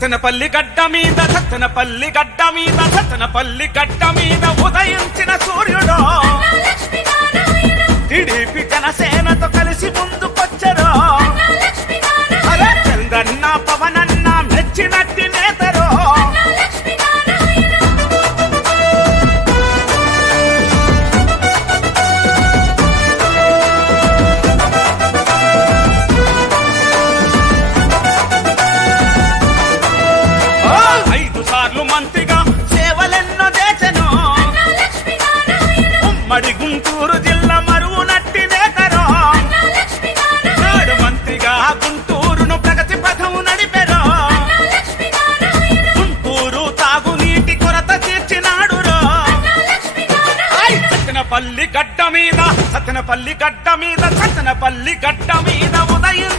సత్తెనపల్లి గడ్డ మీద సత్తెనపల్లి గడ్డ మీద సత్తెనపల్లి గడ్డ మీద ఉదయించిన సూర్యుడు టీడీపీ జనసేనతో కలిసి ముందుకొచ్చరు. అరే చంద్రన్న పవనన్న మెచ్చినట్టి నేతరు. మంత్రిగా సేవలెన్నో చేసెను. ఉమ్మడి గుంటూరు జిల్లా మరువు నట్టి నేతరు. నాడు మంత్రిగా గుంటూరును ప్రగతి పథం నడిపెరు. గుంటూరు తాగునీటి కొరత తీర్చినాడు. సత్తెనపల్లి గడ్డ మీద సత్తెనపల్లి గడ్డ మీద సత్తెనపల్లి గడ్డ మీద ఉదయం